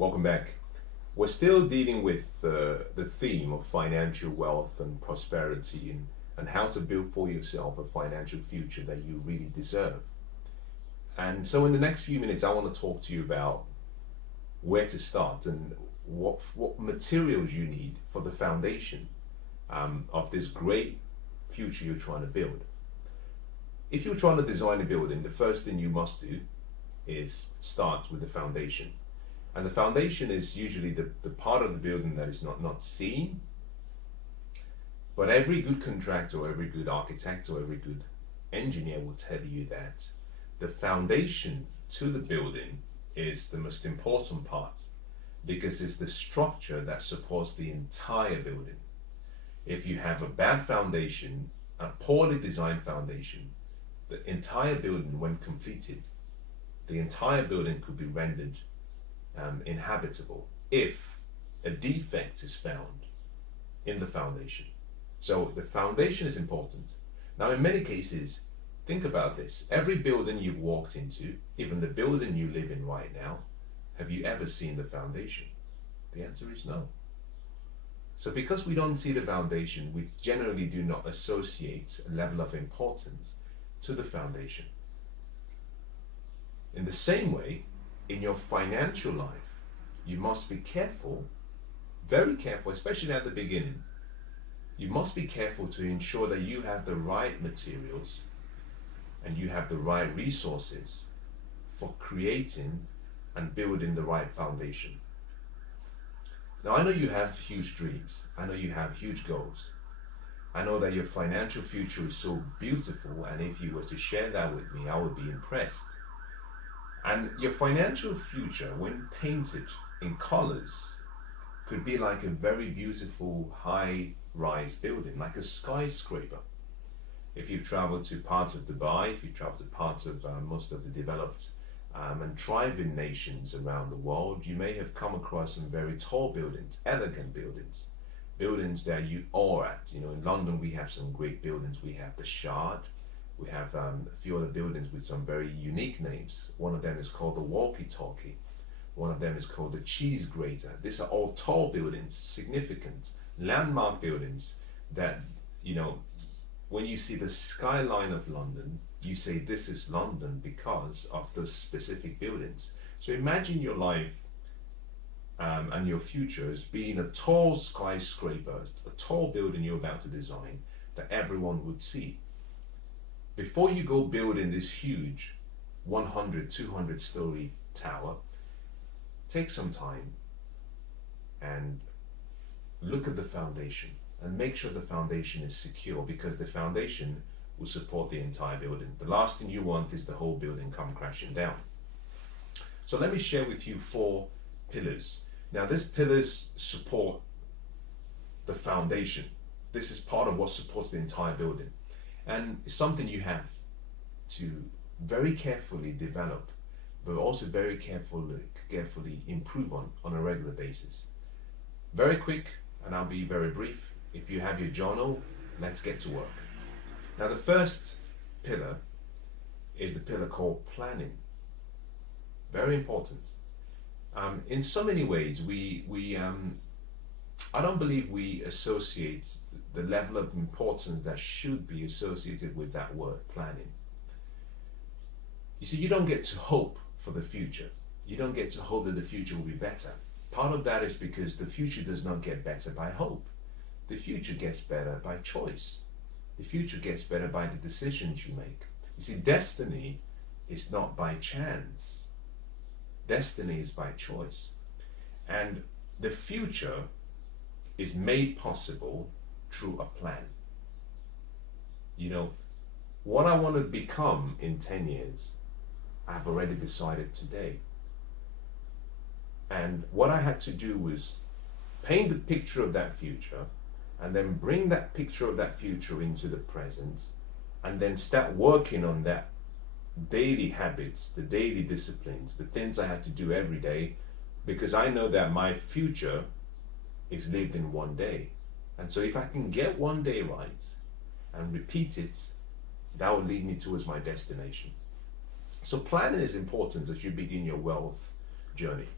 Welcome back. We're still dealing with the theme of financial wealth and prosperity and how to build for yourself a financial future that you really deserve. And so, in the next few minutes, I want to talk to you about where to start and what materials you need for the foundation of this great future you're trying to build. If you're trying to design a building, the first thing you must do is start with the foundation. And the foundation is usually the part of the building that is not seen. But every good contractor, or every good architect, or every good engineer will tell you that the foundation to the building is the most important part, because it's the structure that supports the entire building. If you have a bad foundation, a poorly designed foundation, the entire building, when completed, the entire building could be rendered inhabitable if a defect is found in the foundation. So the foundation is important. Now, in many cases, think about this. Every building you've walked into, even the building you live in right now, have you ever seen the foundation? The answer is no. So because we don't see the foundation, we generally do not associate a level of importance to the foundation. In the same way, in your financial life, you must be careful, very careful, especially at the beginning. You must be careful to ensure that you have the right materials and you have the right resources for creating and building the right foundation. Now, I know you have huge dreams. I know you have huge goals. I know that your financial future is so beautiful, and if you were to share that with me, I would be impressed. And your financial future, when painted in colors, could be like a very beautiful high-rise building, like a skyscraper. If you've traveled to parts of Dubai, if you've traveled to parts of most of the developed and thriving nations around the world, you may have come across some very tall buildings, elegant buildings, buildings that you awe at. You know, in London we have some great buildings. We have the Shard. We have a few other buildings with some very unique names. One of them is called the Walkie Talkie. One of them is called the Cheese Grater. These are all tall buildings, significant, landmark buildings that, you know, when you see the skyline of London, you say this is London because of those specific buildings. So imagine your life and your future as being a tall skyscraper, a tall building you're about to design that everyone would see. Before you go building this huge 100, 200 story tower, take some time and look at the foundation and make sure the foundation is secure, because the foundation will support the entire building. The last thing you want is the whole building come crashing down. So let me share with you 4 pillars. Now, these pillars support the foundation. This is part of what supports the entire building. And it's something you have to very carefully develop, but also very carefully improve on a regular basis. Very quick, and I'll be very brief. If you have your journal, let's get to work. Now, the first pillar is the pillar called planning. Very important. In so many ways, I don't believe we associate the level of importance that should be associated with that word, planning. You see, you don't get to hope for the future. You don't get to hope that the future will be better. Part of that is because the future does not get better by hope. The future gets better by choice. The future gets better by the decisions you make. You see, destiny is not by chance. Destiny is by choice. And the future is made possible through a plan. You know, what I want to become in 10 years, I've already decided today. And what I had to do was paint the picture of that future, and then bring that picture of that future into the present, and then start working on that daily habits, the daily disciplines, the things I had to do every day, because I know that my future is lived in one day. And so if I can get one day right and repeat it, that will lead me towards my destination. So planning is important as you begin your wealth journey.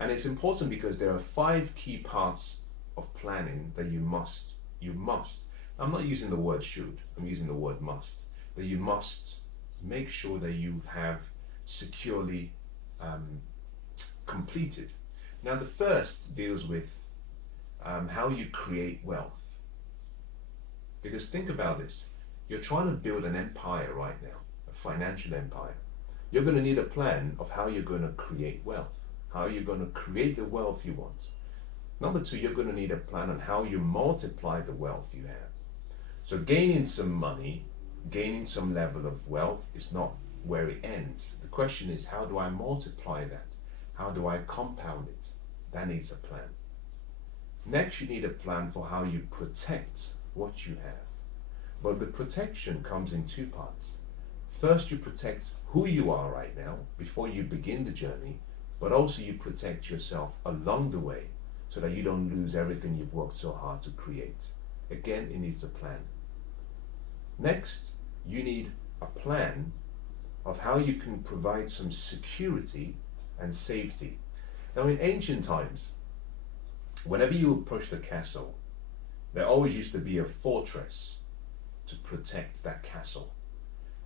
And it's important because there are 5 key parts of planning that you must. I'm not using the word should, I'm using the word must. That you must make sure that you have securely completed. Now, the first deals with how you create wealth. Because think about this. You're trying to build an empire right now, a financial empire. You're going to need a plan of how you're going to create wealth, how you're going to create the wealth you want. Number 2, you're going to need a plan on how you multiply the wealth you have. So gaining some money, gaining some level of wealth is not where it ends. The question is, how do I multiply that? How do I compound it? That needs a plan. Next, you need a plan for how you protect what you have. But the protection comes in 2 parts. First, you protect who you are right now before you begin the journey, but also you protect yourself along the way so that you don't lose everything you've worked so hard to create. Again, it needs a plan. Next, you need a plan of how you can provide some security and safety. Now, in ancient times, whenever you approach the castle, there always used to be a fortress to protect that castle.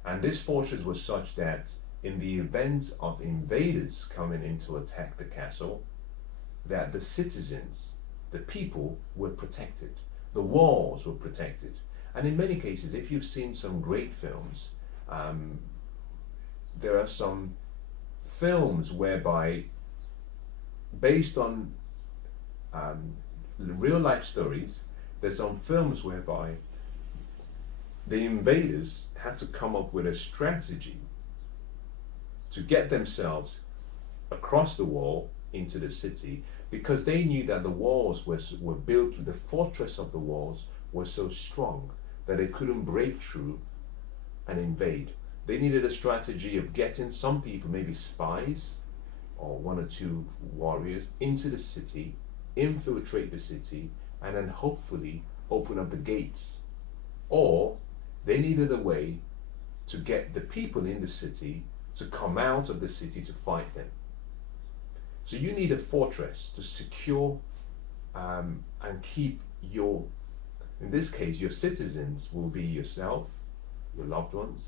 And this fortress was such that in the event of invaders coming in to attack the castle, that the citizens, the people, were protected. The walls were protected. And in many cases, if you've seen some great films, there are some films whereby, based on real life stories, there's some films whereby the invaders had to come up with a strategy to get themselves across the wall into the city, because they knew that the walls were built, the fortress of the walls was so strong that they couldn't break through and invade. They needed a strategy of getting some people, maybe spies or 1 or 2 warriors, into the city, infiltrate the city, and then hopefully open up the gates. Or they needed a way to get the people in the city to come out of the city to fight them. So you need a fortress to secure and keep your, in this case, your citizens will be yourself, your loved ones,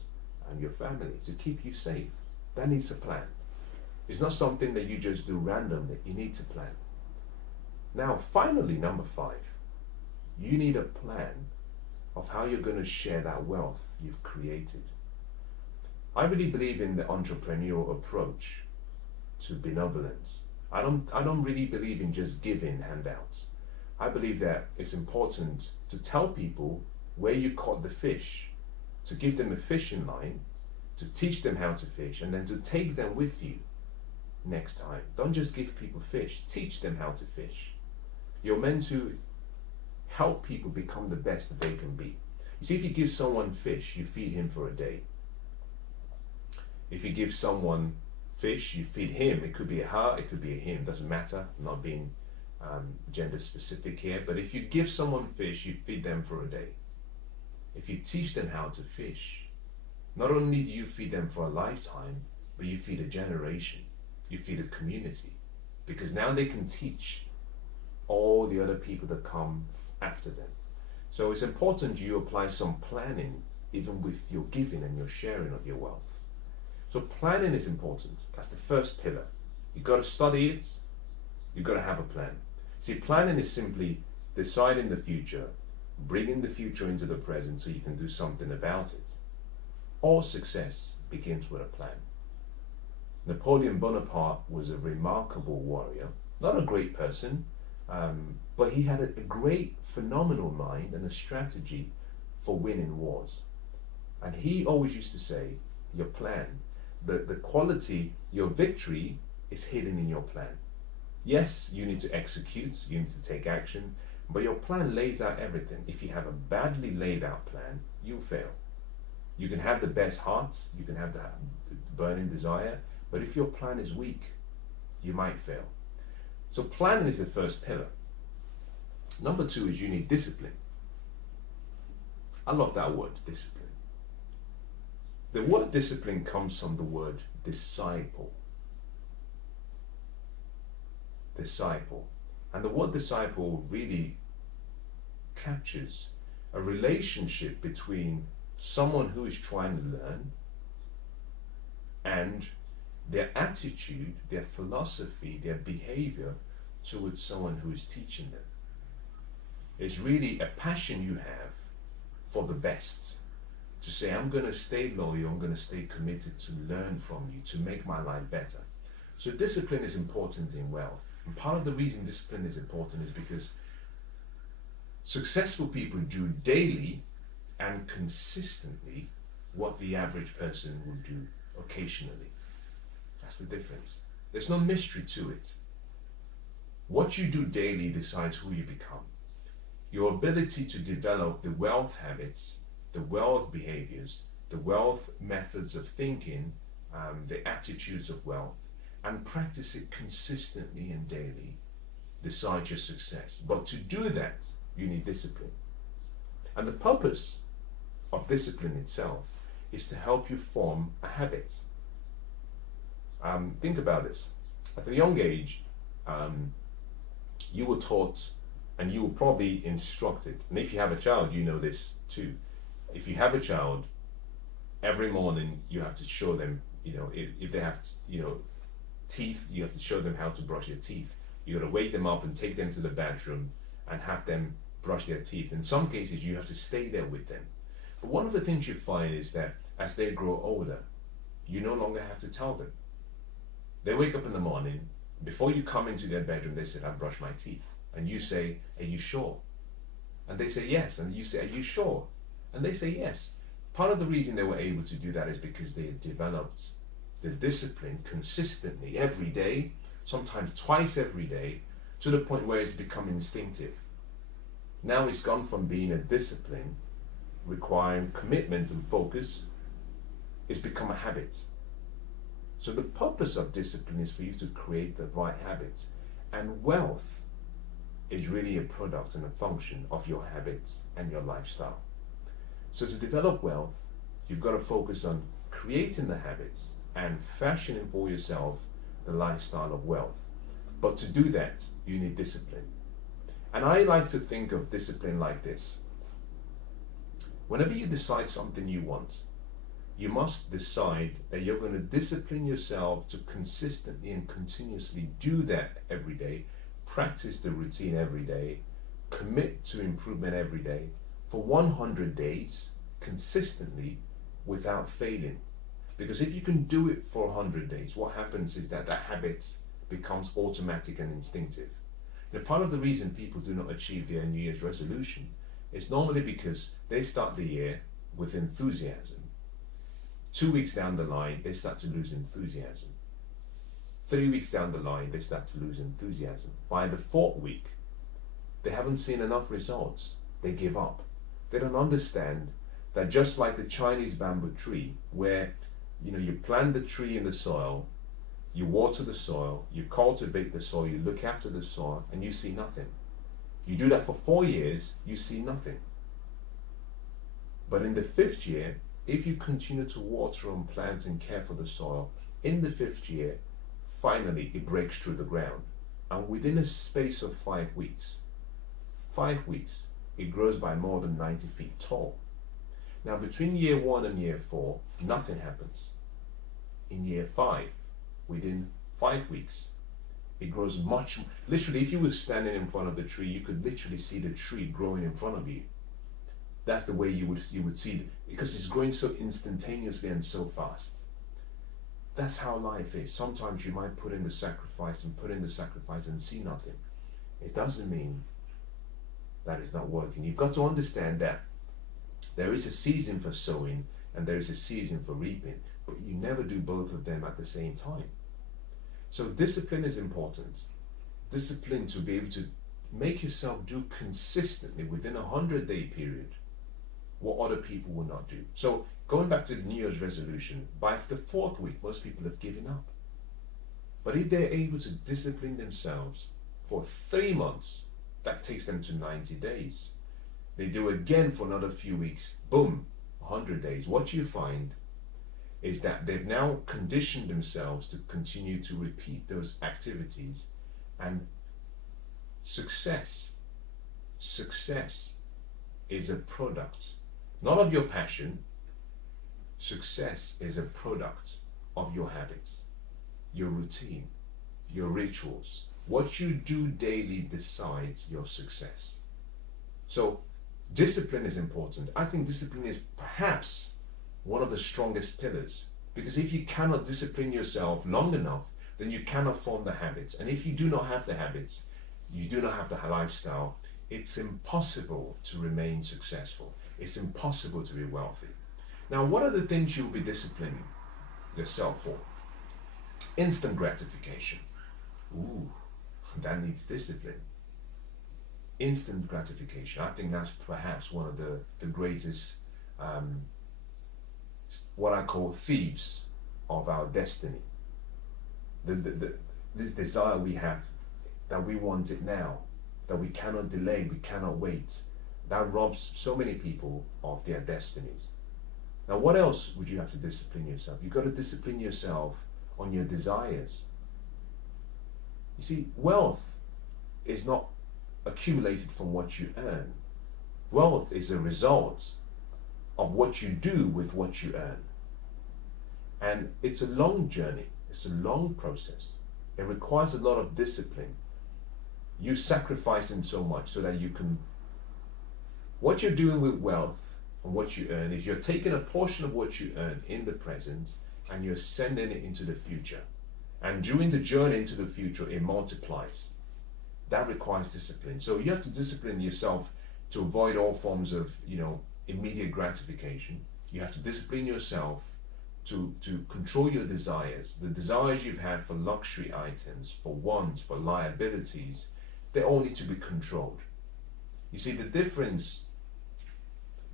and your family, to keep you safe. That needs a plan. It's not something that you just do randomly. You need to plan. Now, finally, number 5, you need a plan of how you're going to share that wealth you've created. I really believe in the entrepreneurial approach to benevolence. I don't really believe in just giving handouts. I believe that it's important to tell people where you caught the fish, to give them a fishing line, to teach them how to fish, and then to take them with you next time. Don't just give people fish, teach them how to fish. You're meant to help people become the best that they can be. You see, if you give someone fish, you feed him for a day. If you give someone fish, you feed him. It could be a her, it could be a him, doesn't matter. I'm not being gender specific here, but if you give someone fish, you feed them for a day. If you teach them how to fish, not only do you feed them for a lifetime, but you feed a generation, you feed a community, because now they can teach all the other people that come after them. So it's important you apply some planning even with your giving and your sharing of your wealth. So planning is important. That's the first pillar. You've got to study it. You've got to have a plan. See, planning is simply deciding the future, bringing the future into the present so you can do something about it. All success begins with a plan. Napoleon Bonaparte was a remarkable warrior, not a great person, but he had a great, phenomenal mind and a strategy for winning wars. And he always used to say, your plan, the quality, your victory is hidden in your plan. Yes, you need to execute, you need to take action, but your plan lays out everything. If you have a badly laid out plan, you'll fail. You can have the best heart, you can have the burning desire, but if your plan is weak, you might fail. So planning is the first pillar. Number 2 is you need discipline. I love that word, discipline. The word discipline comes from the word disciple. disciple. And the word disciple really captures a relationship between someone who is trying to learn and their attitude, their philosophy, their behavior towards someone who is teaching them. It's really a passion you have for the best. To say, I'm going to stay loyal, I'm going to stay committed to learn from you, to make my life better. So discipline is important in wealth. And part of the reason discipline is important is because successful people do daily and consistently what the average person would do occasionally. That's the difference. There's no mystery to it. What you do daily decides who you become. Your ability to develop the wealth habits, the wealth behaviors, the wealth methods of thinking, the attitudes of wealth, and practice it consistently and daily decides your success. But to do that, you need discipline. And the purpose of discipline itself is to help you form a habit. Think about this. At a young age, you were taught and you were probably instructed, and if you have a child, you know this too. If you have a child, every morning you have to show them, if they have, teeth, you have to show them how to brush their teeth. You got to wake them up and take them to the bathroom and have them brush their teeth. In some cases, you have to stay there with them. But one of the things you find is that as they grow older, you no longer have to tell them. They wake up in the morning, before you come into their bedroom, they said, I brushed my teeth. And you say, are you sure? And they say, yes. And you say, are you sure? And they say, yes. Part of the reason they were able to do that is because they had developed the discipline consistently every day, sometimes twice every day, to the point where it's become instinctive. Now it's gone from being a discipline requiring commitment and focus, it's become a habit. So the purpose of discipline is for you to create the right habits. And wealth is really a product and a function of your habits and your lifestyle. So to develop wealth, you've got to focus on creating the habits and fashioning for yourself the lifestyle of wealth. But to do that, you need discipline. And I like to think of discipline like this. Whenever you decide something you want, you must decide that you're going to discipline yourself to consistently and continuously do that every day, practice the routine every day, commit to improvement every day for 100 days consistently without failing. Because if you can do it for 100 days, what happens is that habit becomes automatic and instinctive. Now, part of the reason people do not achieve their New Year's resolution is normally because they start the year with enthusiasm. 2 weeks down the line, they start to lose enthusiasm. 3 weeks down the line, they start to lose enthusiasm. By the 4th week, they haven't seen enough results. They give up. They don't understand that just like the Chinese bamboo tree, where you plant the tree in the soil, you water the soil, you cultivate the soil, you look after the soil, and you see nothing. You do that for 4 years, you see nothing. But in the 5th year, if you continue to water and plant and care for the soil, in the 5th year, finally it breaks through the ground. And within a space of 5 weeks, it grows by more than 90 feet tall. Now between year 1 and year 4, nothing happens. In year 5, within 5 weeks, it grows much. Literally, if you were standing in front of the tree, you could literally see the tree growing in front of you. That's the way you would see it, because it's growing so instantaneously and so fast. That's how life is. Sometimes you might put in the sacrifice and see nothing. It doesn't mean that it's not working. You've got to understand that there is a season for sowing and there is a season for reaping, but you never do both of them at the same time. So discipline is important. Discipline to be able to make yourself do consistently within a 100-day period what other people will not do. So going back to the New Year's resolution, by the 4th week, most people have given up. But if they're able to discipline themselves for 3 months, that takes them to 90 days. They do again for another few weeks, boom, 100 days. What you find is that they've now conditioned themselves to continue to repeat those activities And success is a product, not of your passion. Success is a product of your habits, your routine, your rituals. What you do daily decides your success. So discipline is important. I think discipline is perhaps one of the strongest pillars, because if you cannot discipline yourself long enough, then you cannot form the habits. And if you do not have the habits, you do not have the lifestyle, it's impossible to remain successful. It's impossible to be wealthy. Now, what are the things you'll be disciplining yourself for? Instant gratification. Ooh, that needs discipline. Instant gratification. I think that's perhaps one of the greatest, what I call thieves of our destiny. This desire we have, that we want it now, that we cannot delay, we cannot wait, that robs so many people of their destinies. Now, what else would you have to discipline yourself? You've got to discipline yourself on your desires. You see, wealth is not accumulated from what you earn. Wealth is a result of what you do with what you earn. And it's a long journey. It's a long process. It requires a lot of discipline. You sacrificing so much so that you can... What you're doing with wealth and what you earn is you're taking a portion of what you earn in the present and you're sending it into the future. And during the journey into the future, it multiplies. That requires discipline. So you have to discipline yourself to avoid all forms of, immediate gratification. You have to discipline yourself to control your desires. The desires you've had for luxury items, for wants, for liabilities, they all need to be controlled. You see, the difference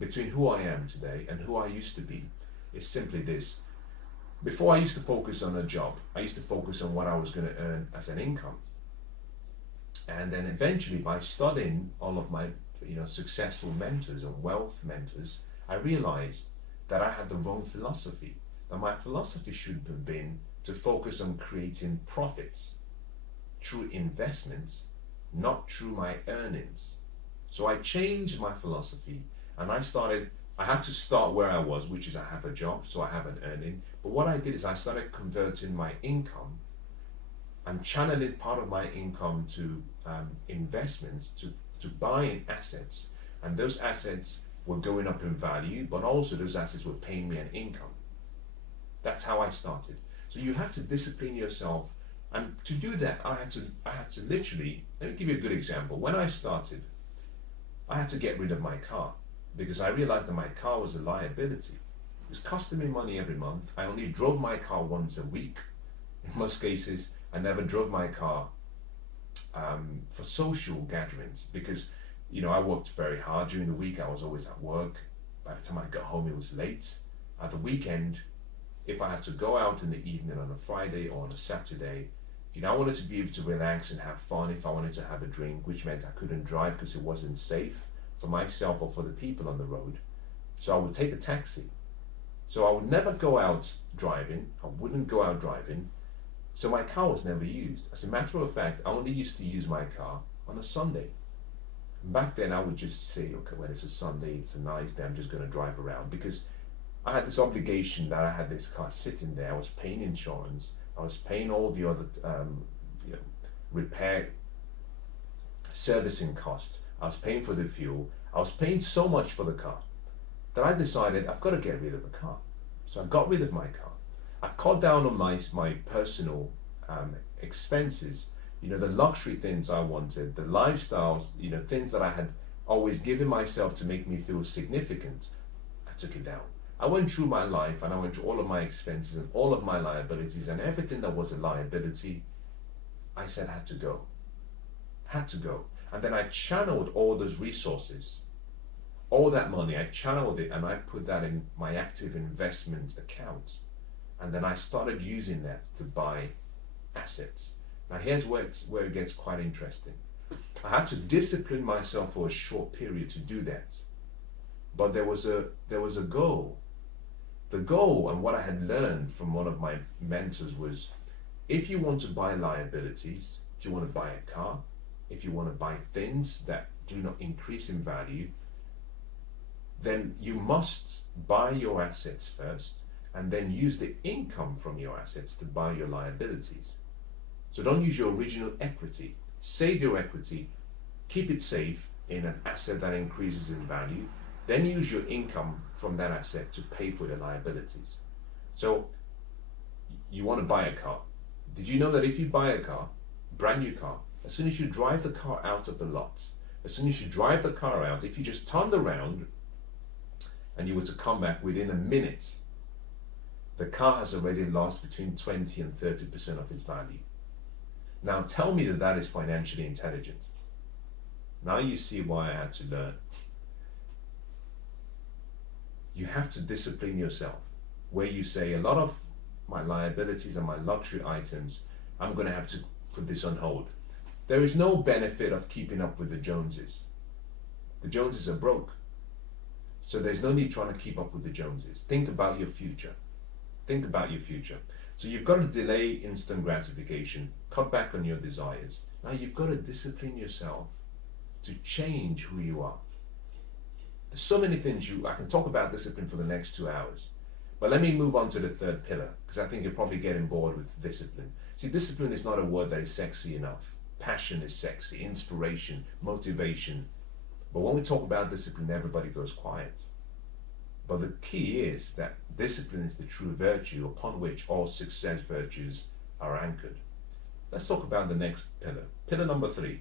between who I am today and who I used to be is simply this. Before, I used to focus on a job. I used to focus on what I was going to earn as an income. And then eventually, by studying all of my successful mentors and wealth mentors, I realized that I had the wrong philosophy. That my philosophy should have been to focus on creating profits through investments, not through my earnings. So I changed my philosophy, and I had to start where I was, which is I have a job, so I have an earning. But what I did is I started converting my income and channeling part of my income to investments, to buying assets. And those assets were going up in value, but also those assets were paying me an income. That's how I started. So you have to discipline yourself. And to do that, I had to literally, let me give you a good example. When I started, I had to get rid of my car because I realized that my car was a liability. It was costing me money every month. I only drove my car once a week. In most cases, I never drove my car for social gatherings because, I worked very hard. During the week, I was always at work. By the time I got home, it was late. At the weekend, if I had to go out in the evening on a Friday or on a Saturday, I wanted to be able to relax and have fun. If I wanted to have a drink, which meant I couldn't drive because it wasn't safe for myself or for the people on the road. So I would take a taxi. So I would never go out driving. I wouldn't go out driving. So my car was never used. As a matter of fact, I only used to use my car on a Sunday. Back then, I would just say, okay, when it's a Sunday, it's a nice day, I'm just going to drive around, because I had this obligation that I had this car sitting there. I was paying insurance. I was paying all the other repair, servicing costs. I was paying for the fuel. I was paying so much for the car that I decided I've got to get rid of the car. So I got rid of my car. I cut down on my personal expenses, the luxury things I wanted, the lifestyles, things that I had always given myself to make me feel significant. I took it down. I went through my life and I went through all of my expenses and all of my liabilities, and everything that was a liability, I said had to go. Had to go. And then I channeled all those resources, all that money, I channeled it and I put that in my active investment account. And then I started using that to buy assets. Now here's where it gets quite interesting. I had to discipline myself for a short period to do that. But there was a goal. The goal, and what I had learned from one of my mentors, was if you want to buy liabilities, if if you want to buy a car, if you want to buy things that do not increase in value, then you must buy your assets first and then use the income from your assets to buy your liabilities. So don't use your original equity. Save your equity, keep it safe in an asset that increases in value, then use your income from that asset to pay for the liabilities. So you want to buy a car. Did you know that if you buy a car, brand new car, as soon as you drive the car out of the lot, as soon as you drive the car out, if you just turned around and you were to come back within a minute, the car has already lost between 20 and 30% of its value. Now tell me that that is financially intelligent. Now you see why I had to learn. You have to discipline yourself, where you say a lot of my liabilities and my luxury items, I'm going to have to put this on hold. There is no benefit of keeping up with the Joneses. The Joneses are broke. So there's no need trying to keep up with the Joneses. Think about your future. Think about your future. So you've got to delay instant gratification, cut back on your desires. Now you've got to discipline yourself to change who you are. There's so many things I can talk about discipline for the next 2 hours. But let me move on to the third pillar, because I think you're probably getting bored with discipline. See, discipline is not a word that is sexy enough. Passion is sexy, inspiration, motivation. But when we talk about discipline, everybody goes quiet. But the key is that discipline is the true virtue upon which all success virtues are anchored. Let's talk about the next pillar. Pillar number 3,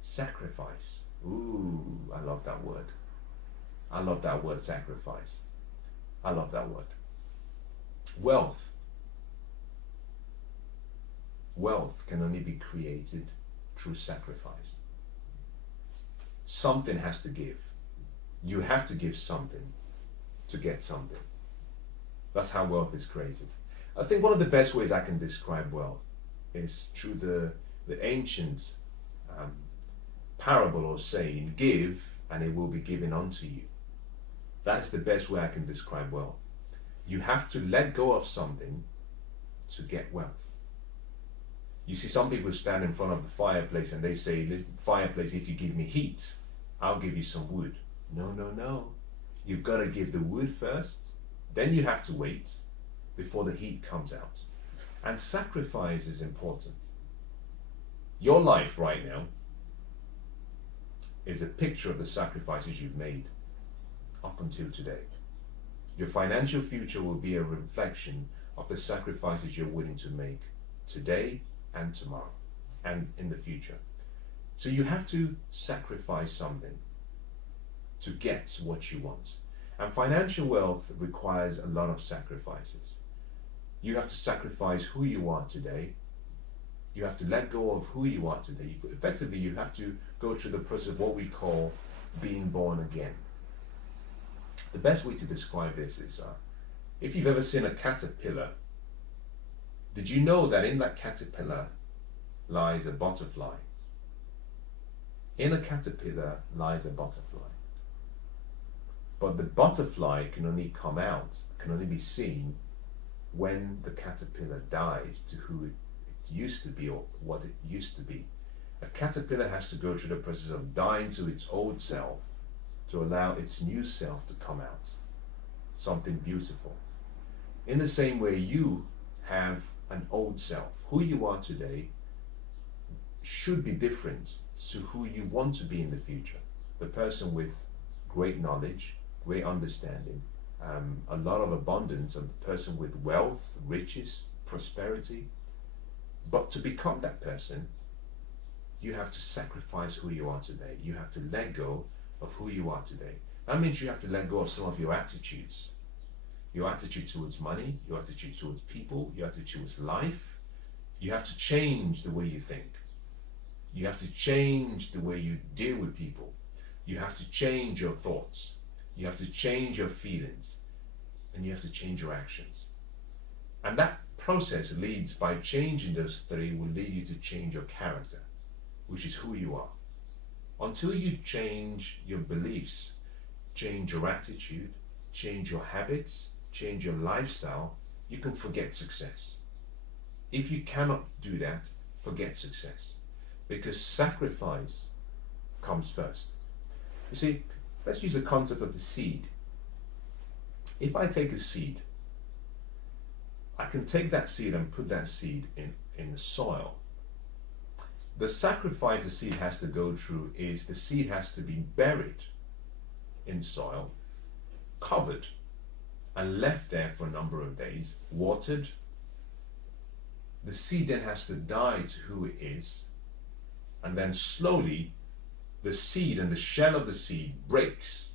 sacrifice. Ooh, I love that word. I love that word, sacrifice. I love that word. Wealth. Wealth can only be created through sacrifice. Something has to give. You have to give something to get something. That's how wealth is created. I think one of the best ways I can describe wealth is through the ancient parable or saying, give and it will be given unto you. That is the best way I can describe wealth. You have to let go of something to get wealth. You see, some people stand in front of the fireplace and they say, fireplace, if you give me heat, I'll give you some wood. No, no, no. You've got to give the wood first, then you have to wait before the heat comes out. And sacrifice is important. Your life right now is a picture of the sacrifices you've made up until today. Your financial future will be a reflection of the sacrifices you're willing to make today and tomorrow and in the future. So you have to sacrifice something to get what you want. And financial wealth requires a lot of sacrifices. You have to sacrifice who you are today. You have to let go of who you are today. Effectively, you have to go through the process of what we call being born again. The best way to describe this is, if you've ever seen a caterpillar, did you know that in that caterpillar lies a butterfly? In a caterpillar lies a butterfly. But the butterfly can only come out, can only be seen when the caterpillar dies to who it used to be or what it used to be. A caterpillar has to go through the process of dying to its old self to allow its new self to come out. Something beautiful. In the same way, you have an old self. Who you are today should be different to who you want to be in the future. The person with great knowledge, great understanding, a lot of abundance, a person with wealth, riches, prosperity. But to become that person, you have to sacrifice who you are today. You have to let go of who you are today. That means you have to let go of some of your attitudes. Your attitude towards money, your attitude towards people, your attitude towards life. You have to change the way you think. You have to change the way you deal with people. You have to change your thoughts. You have to change your feelings. And you have to change your actions. And that process leads, by changing those three, will lead you to change your character, which is who you are. Until you change your beliefs, change your attitude, change your habits, change your lifestyle, you can forget success. If you cannot do that, forget success, because sacrifice comes first. You see, let's use the concept of the seed. If I take a seed, I can take that seed and put that seed in the soil. The sacrifice the seed has to go through is the seed has to be buried in soil, covered, and left there for a number of days, watered. The seed then has to die to who it is, and then slowly the seed and the shell of the seed breaks,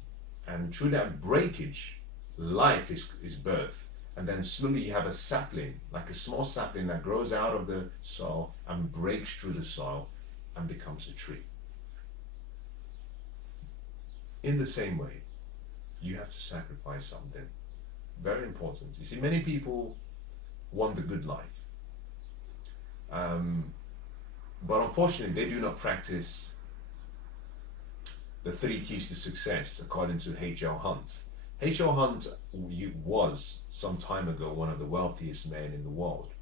and through that breakage life is birthed, and then slowly you have a sapling, like a small sapling that grows out of the soil and breaks through the soil and becomes a tree. In the same way, you have to sacrifice something very important. You see, many people want the good life, but unfortunately they do not practice the 3 keys to success according to H.L. Hunt. H.L. Hunt was some time ago one of the wealthiest men in the world,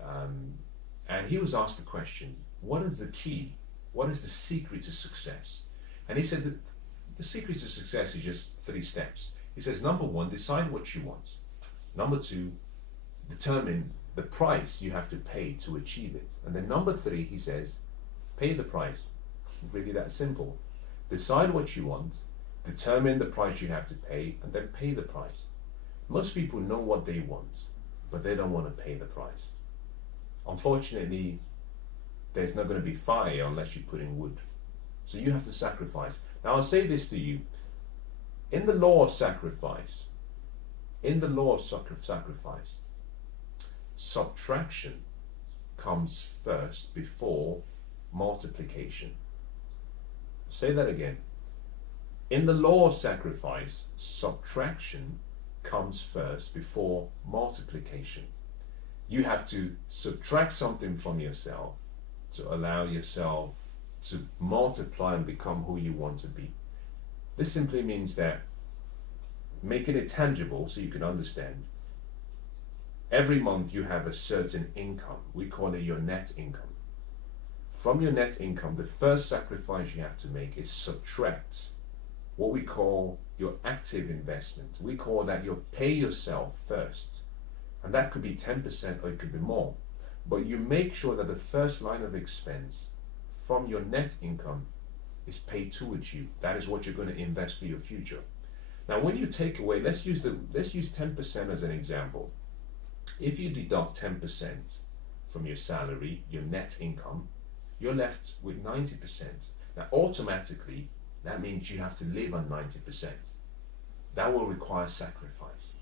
and he was asked the question, what is the key, what is the secret to success? And he said that the secret to success is just 3 steps. He says, number 1, decide what you want. Number 2, determine the price you have to pay to achieve it. And then number 3, he says, pay the price. Really that simple. Decide what you want, determine the price you have to pay, and then pay the price. Most people know what they want, but they don't want to pay the price. Unfortunately, there's not going to be fire unless you put in wood. So you have to sacrifice. Now I'll say this to you. In the law of sacrifice, subtraction comes first before multiplication. Say that again. In the law of sacrifice, subtraction comes first before multiplication. You have to subtract something from yourself to allow yourself to multiply and become who you want to be. This simply means that, making it tangible so you can understand, every month you have a certain income. We call it your net income. From your net income, the first sacrifice you have to make is subtract what we call your active investment. We call that you pay yourself first. And that could be 10% or it could be more. But you make sure that the first line of expense from your net income is paid towards you. That is what you're going to invest for your future. Now, when you take away, let's use 10% as an example. If you deduct 10% from your salary, your net income, you're left with 90%. Now, automatically, that means you have to live on 90%. That will require sacrifice.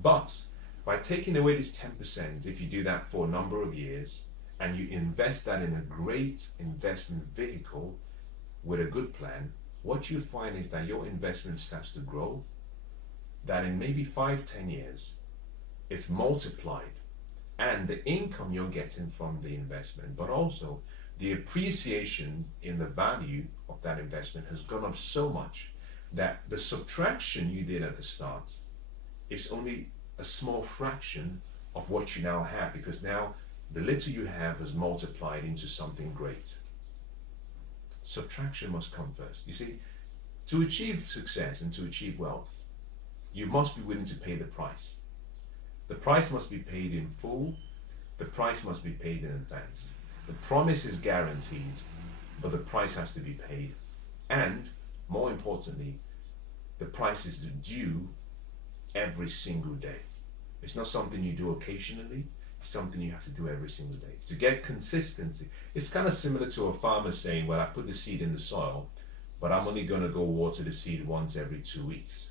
But by taking away this 10%, if you do that for a number of years, and you invest that in a great investment vehicle with a good plan, what you find is that your investment starts to grow, that in maybe 5-10 years, it's multiplied, and the income you're getting from the investment, but also the appreciation in the value of that investment has gone up so much that the subtraction you did at the start is only a small fraction of what you now have, because now the little you have has multiplied into something great. Subtraction must come first. You see, to achieve success and to achieve wealth, you must be willing to pay the price. The price must be paid in full. The price must be paid in advance. The promise is guaranteed, but the price has to be paid. And more importantly, the price is due every single day. It's not something you do occasionally. It's something you have to do every single day. To get consistency, it's kind of similar to a farmer saying, well, I put the seed in the soil, but I'm only going to go water the seed once every 2 weeks.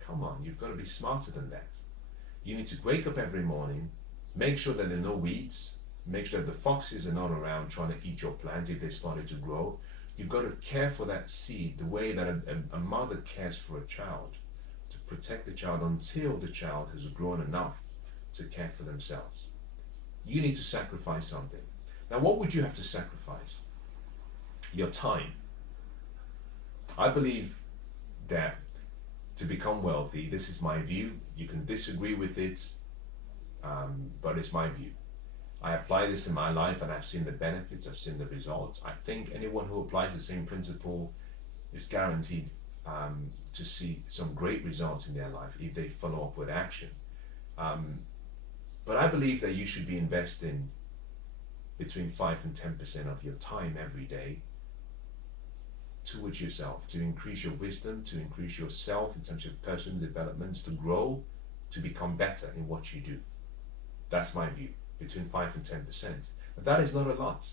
Come on, you've got to be smarter than that. You need to wake up every morning, make sure that there are no weeds, make sure that the foxes are not around trying to eat your plant if they started to grow. You've got to care for that seed the way that a mother cares for a child, to protect the child until the child has grown enough to care for themselves. You need to sacrifice something. Now, what would you have to sacrifice? Your time. I believe that to become wealthy, this is my view, you can disagree with it, but it's my view. I apply this in my life and I've seen the benefits, I've seen the results. I think anyone who applies the same principle is guaranteed to see some great results in their life if they follow up with action. But I believe that you should be investing between 5 and 10% of your time every day towards yourself, to increase your wisdom, to increase yourself in terms of personal development, to grow, to become better in what you do. That's my view, between 5 and 10%. But that is not a lot.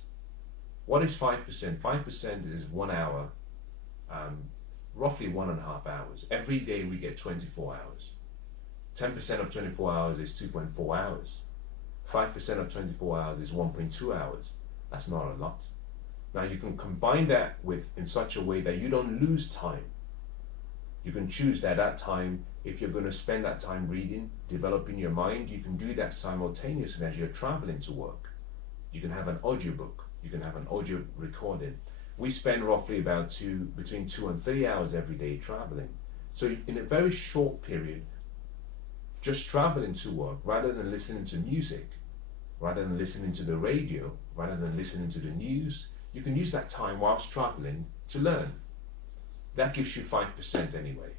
What is 5%? 5% is 1 hour, roughly 1.5 hours. Every day we get 24 hours. 10% of 24 hours is 2.4 hours. 5% of 24 hours is 1.2 hours. That's not a lot. Now you can combine that with in such a way that you don't lose time. You can choose that time, if you're going to spend that time reading, developing your mind, you can do that simultaneously as you're traveling to work. You can have an audiobook, you can have an audio recording. We spend roughly about between 2 and 3 hours every day traveling. So in a very short period, just traveling to work, rather than listening to music, rather than listening to the radio, rather than listening to the news, you can use that time whilst traveling to learn. That gives you 5% anyway.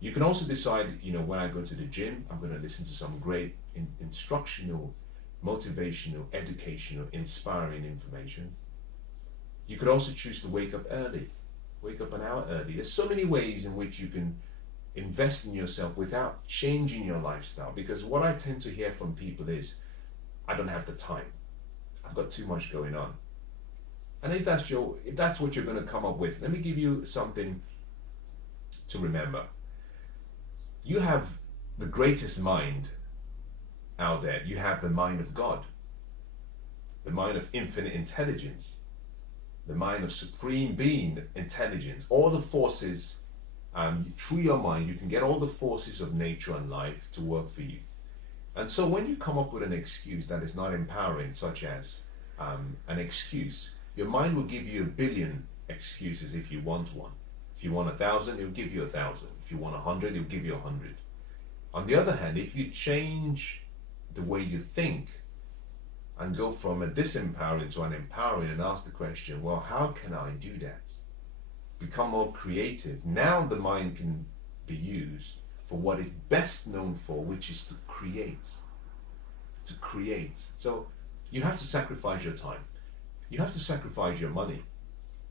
You can also decide, when I go to the gym, I'm going to listen to some great instructional, motivational, educational, inspiring information. You could also choose to wake up early, wake up an hour early. There's so many ways in which you can invest in yourself without changing your lifestyle. Because what I tend to hear from people is, I don't have the time. I've got too much going on. And if that's what you're going to come up with, let me give you something to remember. You have the greatest mind out there. You have the mind of God, the mind of infinite intelligence, the mind of supreme being intelligence. All the forces, through your mind, you can get all the forces of nature and life to work for you. And so when you come up with an excuse that is not empowering, such as an excuse, your mind will give you 1 billion excuses if you want one. If you want 1,000, it will give you 1,000. If you want 100, it will give you 100. On the other hand, if you change the way you think and go from a disempowering to an empowering and ask the question, well, how can I do that? Become more creative. Now the mind can be used for what it's best known for, which is to create. To create. So you have to sacrifice your time. You have to sacrifice your money.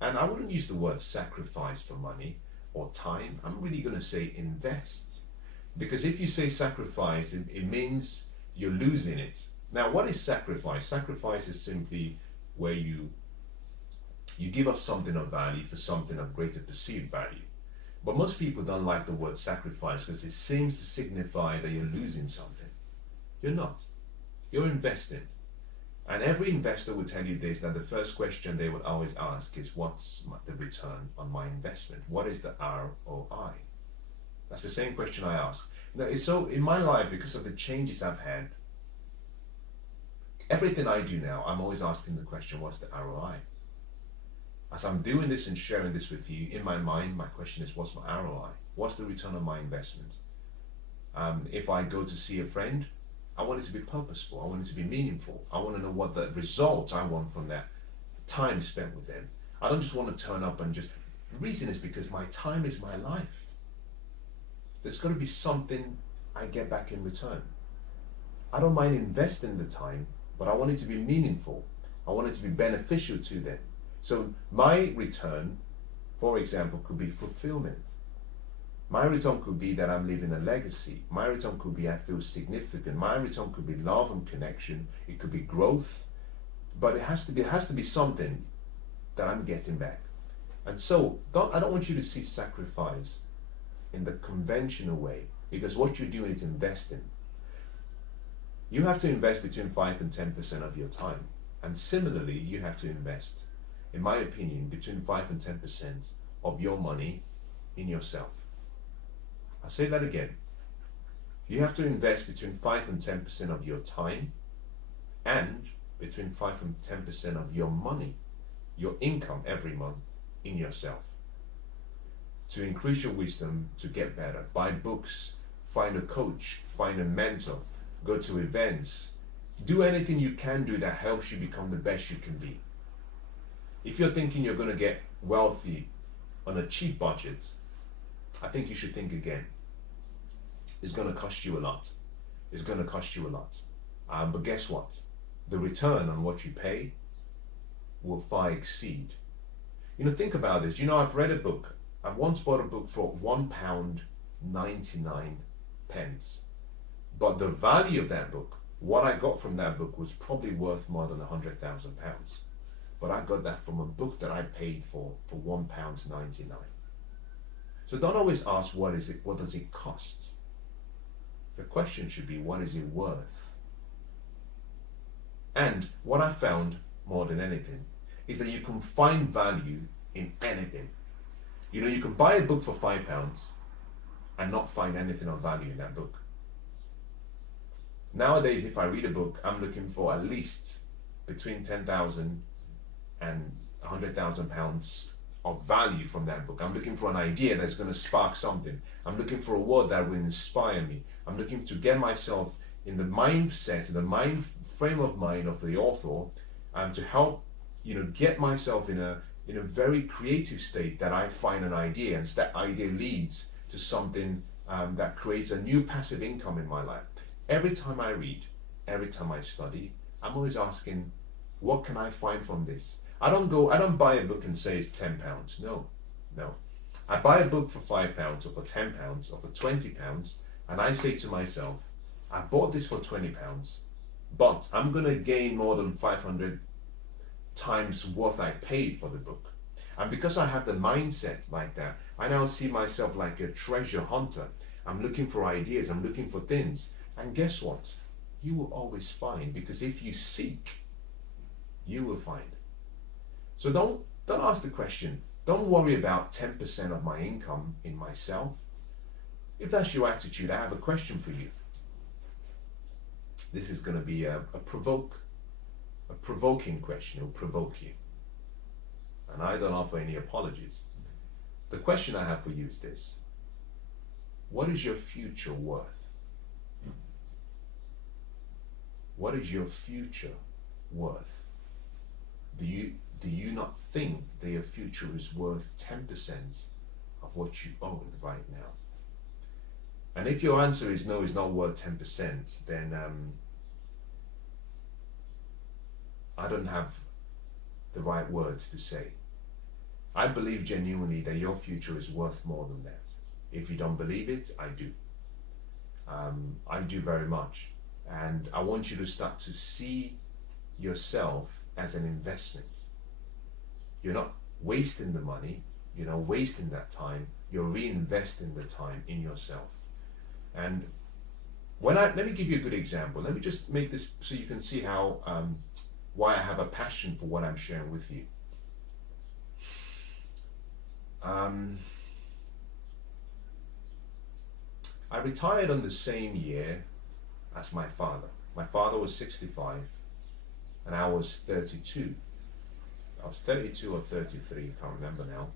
And I wouldn't use the word sacrifice for money or time. I'm really going to say invest. Because if you say sacrifice, it means you're losing it. Now, what is sacrifice? Sacrifice is simply where you give up something of value for something of greater perceived value. But most people don't like the word sacrifice because it seems to signify that you're losing something. You're not. You're investing. And every investor will tell you this, that the first question they would always ask is, what's the return on my investment? What is the ROI? That's the same question I ask. It's so, in my life, because of the changes I've had, everything I do now, I'm always asking the question, what's the ROI? As I'm doing this and sharing this with you, in my mind, my question is, what's my ROI? What's the return on my investment? If I go to see a friend, I want it to be purposeful. I want it to be meaningful. I want to know what the results I want from that time spent with them. I don't just want to turn up and just... The reason is because my time is my life. There's got to be something I get back in return. I don't mind investing the time, but I want it to be meaningful. I want it to be beneficial to them. So my return, for example, could be fulfillment. My return could be that I'm leaving a legacy. My return could be I feel significant. My return could be love and connection. It could be growth. But it has to be something that I'm getting back. And so I don't want you to see sacrifice in the conventional way, because what you're doing is investing. You have to invest between 5 and 10% of your time. And similarly, you have to invest, in my opinion, between 5 and 10% of your money in yourself. I'll say that again. You have to invest between 5 and 10% of your time and between 5 and 10% of your money, your income every month, in yourself. To increase your wisdom, to get better. Buy books, find a coach, find a mentor, go to events, Do anything you can do that helps you become the best you can be. If you're thinking you're going to get wealthy on a cheap budget, I think you should think again. It's going to cost you a lot. It's going to cost you a lot. But guess what? The return on what you pay will far exceed. Think about this. I've read a book. I once bought a book for £1.99. But the value of that book, what I got from that book, was probably worth more than £100,000. But I got that from a book that I paid for £1.99. So don't always ask what does it cost. The question should be, what is it worth? And what I found more than anything is that you can find value in anything. You can buy a book for £5 and not find anything of value in that book. Nowadays, if I read a book, I'm looking for at least between £10,000 and £100,000 of value from that book. I'm looking for an idea that's going to spark something. I'm looking for a word that will inspire me. I'm looking to get myself in the mindset, in the mind frame of mind of the author, to help get myself in a very creative state, that I find an idea, and that idea leads to something that creates a new passive income in my life. Every time I read, every time I study, I'm always asking, what can I find from this? I don't buy a book and say it's £10. No. I buy a book for £5 or for £10 or for £20, and I say to myself, I bought this for £20, but I'm going to gain more than 500 times what I paid for the book. And because I have the mindset like that, I now see myself like a treasure hunter. I'm looking for ideas, I'm looking for things. And guess what? You will always find, because if you seek, you will find. So don't ask the question, don't worry about 10% of my income in myself. If that's your attitude, I have a question for you. This is going to be a provoking question. It will provoke you. And I don't offer any apologies. The question I have for you is this: what is your future worth? What is your future worth? Do you not think that your future is worth 10% of what you own right now? And if your answer is no, it's not worth 10%, then I don't have the right words to say. I believe genuinely that your future is worth more than that. If you don't believe it, I do. I do very much. And I want you to start to see yourself as an investment. You're not wasting the money, you're not wasting that time, you're reinvesting the time in yourself. And let me give you a good example. Let me just make this so you can see how why I have a passion for what I'm sharing with you. I retired on the same year as my father. My father was 65 and I was 32. I was 32 or 33, I can't remember now.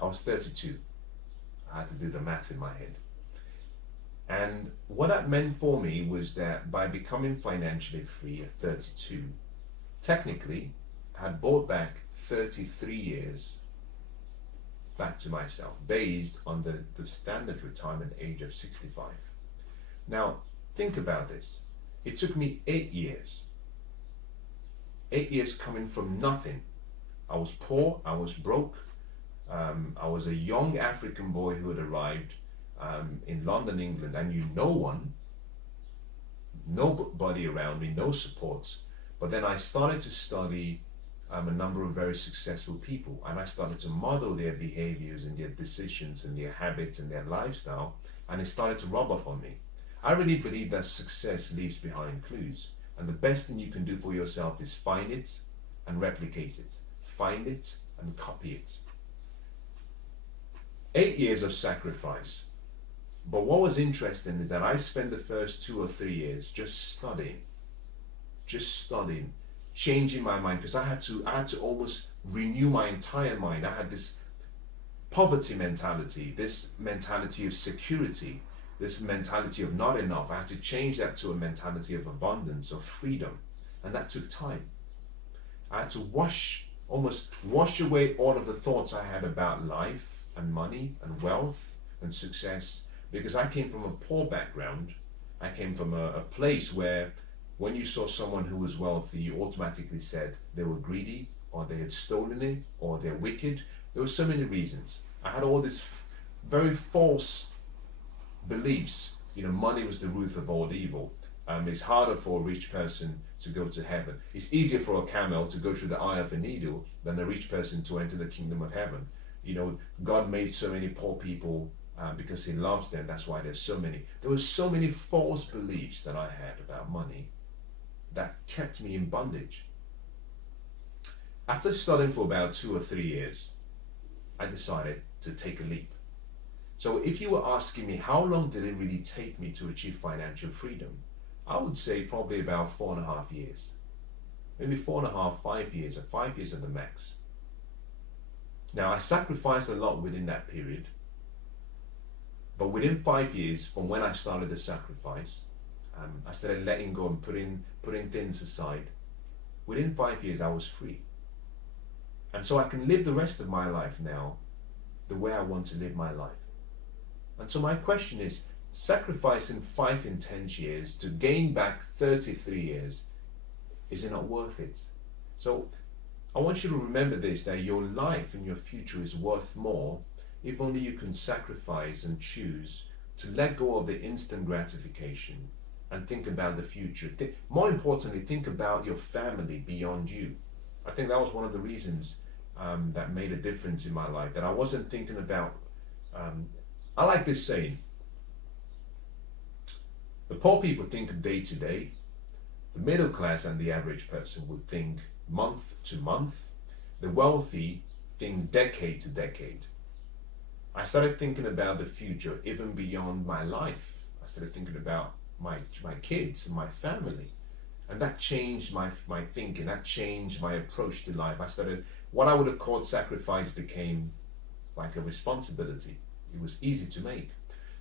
I was 32. I had to do the math in my head. And what that meant for me was that by becoming financially free at 32, technically, I had bought back 33 years back to myself, based on the standard retirement age of 65. Now, think about this. It took me 8 years. 8 years coming from nothing. I was poor, I was broke. I was a young African boy who had arrived in London, England. I knew no one, nobody around me, no supports. But then I started to study a number of very successful people, and I started to model their behaviors and their decisions and their habits and their lifestyle, and it started to rub off on me. I really believe that success leaves behind clues, and the best thing you can do for yourself is find it and replicate it. Find it and copy it. 8 years of sacrifice. But what was interesting is that I spent the first 2 or 3 years just studying, changing my mind, because I had to almost renew my entire mind. I had this poverty mentality, this mentality of security, this mentality of not enough. I had to change that to a mentality of abundance, of freedom. And that took time. I had to almost wash away all of the thoughts I had about life and money and wealth and success, because I came from a poor background. I came from a place where when you saw someone who was wealthy, you automatically said they were greedy, or they had stolen it, or they're wicked. There were so many reasons. I had all these very false beliefs. Money was the root of all evil. It's harder for a rich person to go to heaven. It's easier for a camel to go through the eye of a needle than a rich person to enter the kingdom of heaven. God made so many poor people because he loves them. That's why there's so many. There were so many false beliefs that I had about money that kept me in bondage. After studying for about 2 or 3 years, I decided to take a leap. So if you were asking me how long did it really take me to achieve financial freedom, I would say probably about 4.5 years. Maybe 4.5, 5 years, or 5 years at the max. Now, I sacrificed a lot within that period, but within 5 years from when I started the sacrifice, I started letting go and putting things aside. Within 5 years, I was free. And so I can live the rest of my life now the way I want to live my life. And so my question is, sacrificing 5 and 10 years to gain back 33 years, is it not worth it? So I want you to remember this, that your life and your future is worth more if only you can sacrifice and choose to let go of the instant gratification and think about the future. More importantly, think about your family beyond you. I think that was one of the reasons that made a difference in my life, that I wasn't thinking about, I like this saying, the poor people think of day to day, the middle class and the average person would think month to month, the wealthy think decade to decade. I started thinking about the future even beyond my life. I started thinking about my kids and my family. And that changed my thinking, that changed my approach to life. What I would have called sacrifice became like a responsibility. It was easy to make.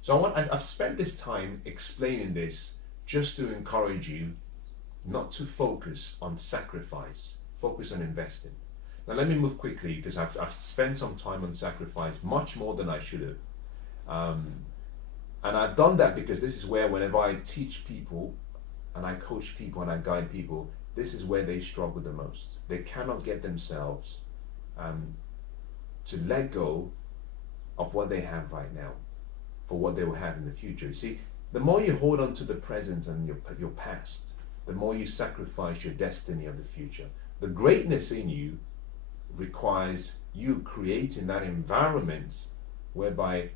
So I've spent this time explaining this just to encourage you not to focus on sacrifice, focus on investing. Now let me move quickly, because I've spent some time on sacrifice, much more than I should have. And I've done that because this is where, whenever I teach people and I coach people and I guide people, this is where they struggle the most. They cannot get themselves to let go of what they have right now for what they will have in the future. You see, the more you hold on to the present and your past, the more you sacrifice your destiny of the future. The greatness in you requires you creating that environment whereby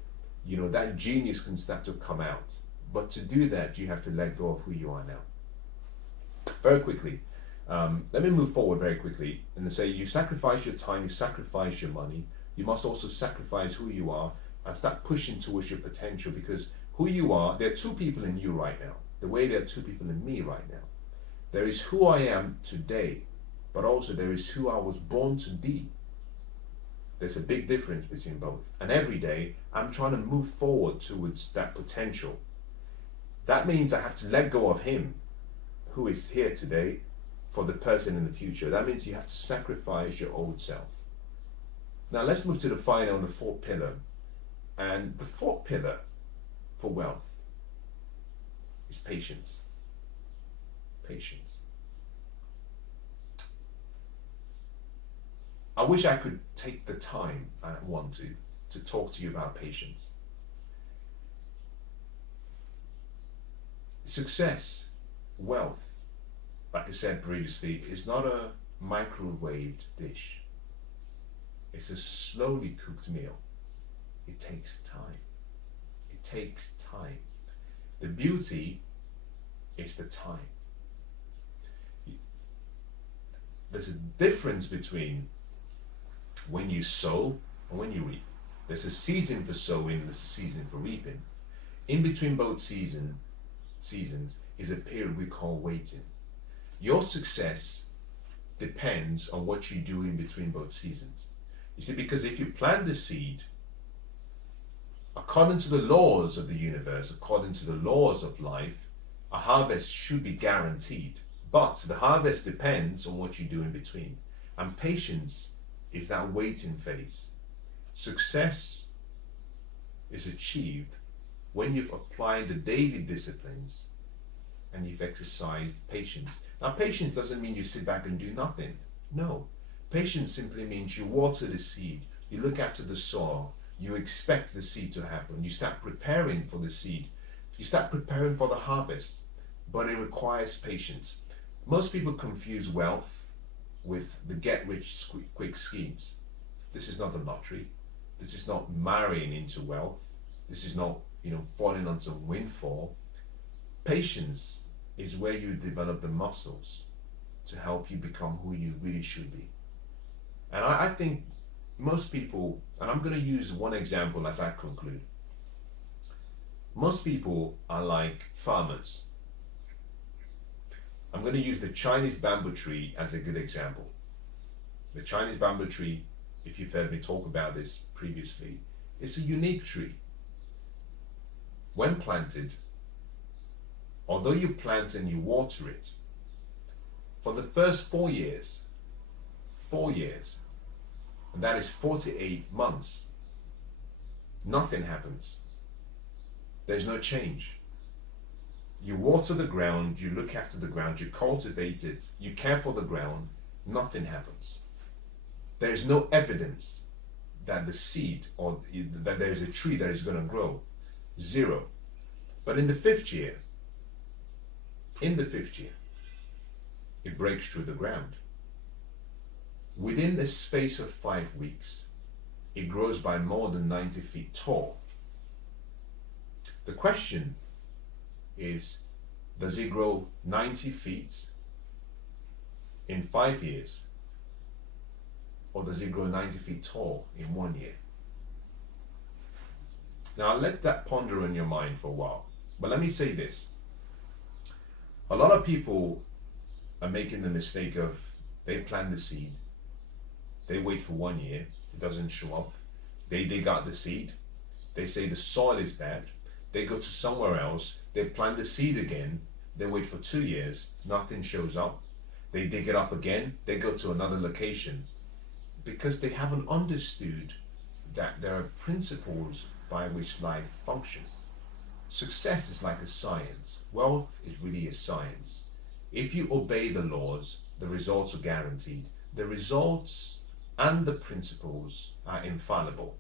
that genius can start to come out. But to do that, you have to let go of who you are now. Very quickly, let me move forward very quickly and say, you sacrifice your time, you sacrifice your money, you must also sacrifice who you are and start pushing towards your potential, because who you are, there are 2 people in you right now, the way there are 2 people in me right now. There is who I am today, but also there is who I was born to be. There's a big difference between both. And every day, I'm trying to move forward towards that potential. That means I have to let go of him who is here today for the person in the future. That means you have to sacrifice your old self. Now let's move to the final, the 4th pillar. And the 4th pillar for wealth is patience. Patience. I wish I could take the time I want to talk to you about patience. Success, wealth, like I said previously, is not a microwaved dish. It's a slowly cooked meal. It takes time. It takes time. The beauty is the time. There's a difference between when you sow and when you reap. There's a season for sowing, there's a season for reaping. In between both seasons is a period we call waiting. Your success depends on what you do in between both seasons. You see, because if you plant the seed According to the laws of the universe, according to the laws of life, a harvest should be guaranteed. But the harvest depends on what you do in between. And patience is that waiting phase. Success is achieved when you've applied the daily disciplines and you've exercised patience. Now, patience doesn't mean you sit back and do nothing. No. Patience simply means you water the seed, you look after the soil, you expect the seed to happen, you start preparing for the seed, you start preparing for the harvest, but it requires patience. Most people confuse wealth with the get-rich-quick schemes. This is not the lottery. This is not marrying into wealth. This is not, falling on some windfall. Patience is where you develop the muscles to help you become who you really should be. And I think most people, and I'm going to use one example as I conclude. Most people are like farmers. I'm going to use the Chinese bamboo tree as a good example. The Chinese bamboo tree, if you've heard me talk about this previously, it's a unique tree. When planted, although you plant and you water it, for the first 4 years, and that is 48 months, nothing happens. There's no change. You water the ground, you look after the ground, you cultivate it, you care for the ground, nothing happens. There is no evidence that the seed or that there is a tree that is going to grow. Zero. But in the fifth year, it breaks through the ground. Within the space of 5 weeks, it grows by more than 90 feet tall. The question is, does it grow 90 feet in 5 years? Or does it grow 90 feet tall in 1 year? Now, let that ponder in your mind for a while. But let me say this. A lot of people are making the mistake of, they plant the seed, they wait for 1 year, it doesn't show up. They dig out the seed, they say the soil is bad, they go to somewhere else, they plant the seed again, they wait for 2 years, nothing shows up. They dig it up again, they go to another location, because they haven't understood that there are principles by which life functions. Success is like a science. Wealth is really a science. If you obey the laws, the results are guaranteed. The results and the principles are infallible.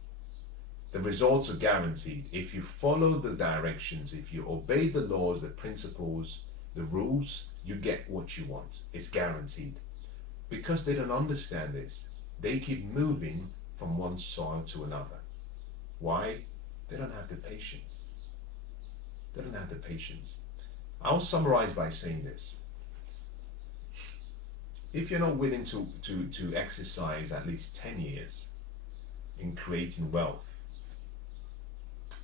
The results are guaranteed. If you follow the directions, if you obey the laws, the principles, the rules, you get what you want. It's guaranteed. Because they don't understand this, they keep moving from one soil to another. Why? They don't have the patience. They don't have the patience. I'll summarize by saying this. If you're not willing to exercise at least 10 years in creating wealth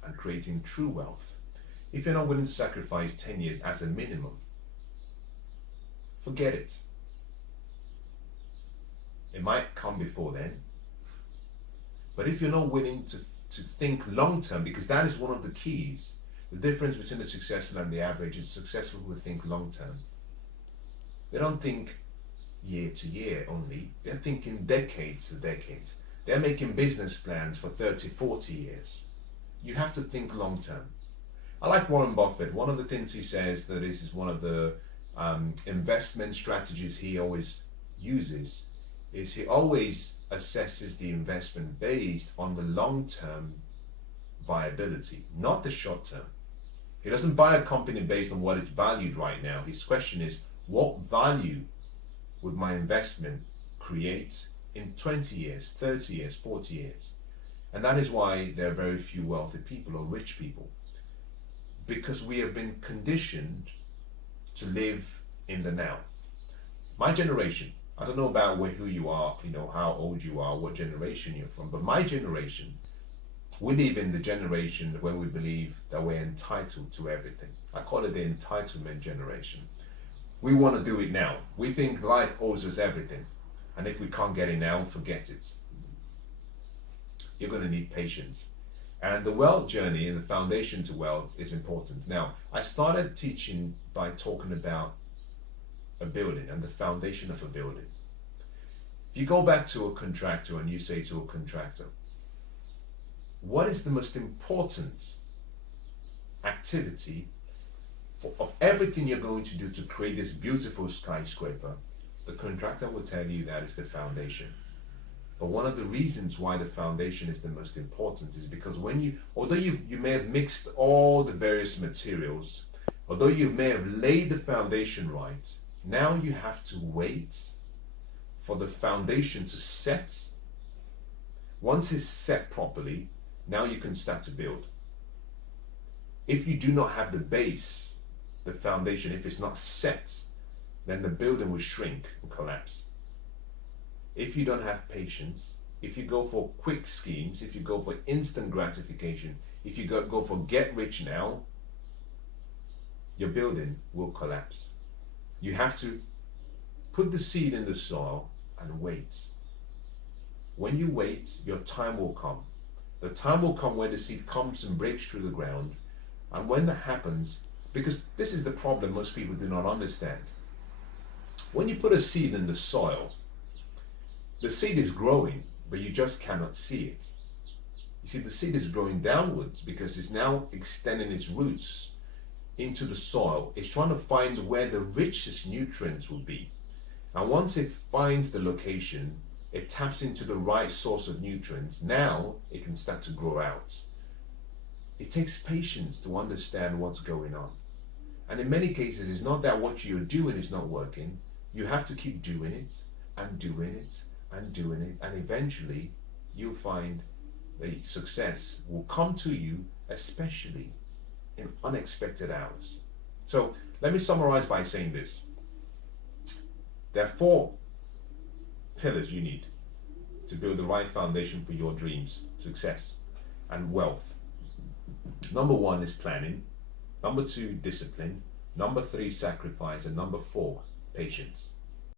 and creating true wealth, if you're not willing to sacrifice 10 years as a minimum, forget it. It might come before then. But if you're not willing to think long term, because that is one of the keys, the difference between the successful and the average is successful who think long term. They don't think year to year only, they're thinking decades to decades. They're making business plans for 30, 40 years. You have to think long term. I like Warren Buffett. One of the things he says that is one of the investment strategies he always uses is he always assesses the investment based on the long-term viability, not the short-term. He doesn't buy a company based on what is valued right now. His question is, what value would my investment create in 20 years, 30 years, 40 years? And that is why there are very few wealthy people or rich people. Because we have been conditioned to live in the now. My generation, I don't know about who you are, how old you are, what generation you're from, but my generation, we live in the generation where we believe that we're entitled to everything. I call it the entitlement generation. We want to do it now. We think life owes us everything. And if we can't get it now, forget it. You're going to need patience. And the wealth journey and the foundation to wealth is important. Now, I started teaching by talking about a building and the foundation of a building. If you go back to a contractor and you say to a contractor, what is the most important activity of everything you're going to do to create this beautiful skyscraper? The contractor will tell you that is the foundation. But one of the reasons why the foundation is the most important is because although you may have mixed all the various materials, although you may have laid the foundation right, now you have to wait for the foundation to set. Once it's set properly, now you can start to build. If you do not have the base, the foundation, if it's not set, then the building will shrink and collapse. If you don't have patience, if you go for quick schemes, if you go for instant gratification, if you go for get rich now, your building will collapse. You have to put the seed in the soil and wait. When you wait, your time will come. The time will come where the seed comes and breaks through the ground. And when that happens, because this is the problem most people do not understand. When you put a seed in the soil, the seed is growing, but you just cannot see it. You see, the seed is growing downwards because it's now extending its roots into the soil. It's trying to find where the richest nutrients will be. And once it finds the location, it taps into the right source of nutrients. Now it can start to grow out. It takes patience to understand what's going on. And in many cases, it's not that what you're doing is not working. You have to keep doing it and doing it and doing it, and eventually you'll find the success will come to you, especially in unexpected hours. So let me summarize by saying this. There are 4 pillars you need to build the right foundation for your dreams, success, and wealth. Number 1 is planning. Number 2, discipline. Number 3, sacrifice. And number 4, patience.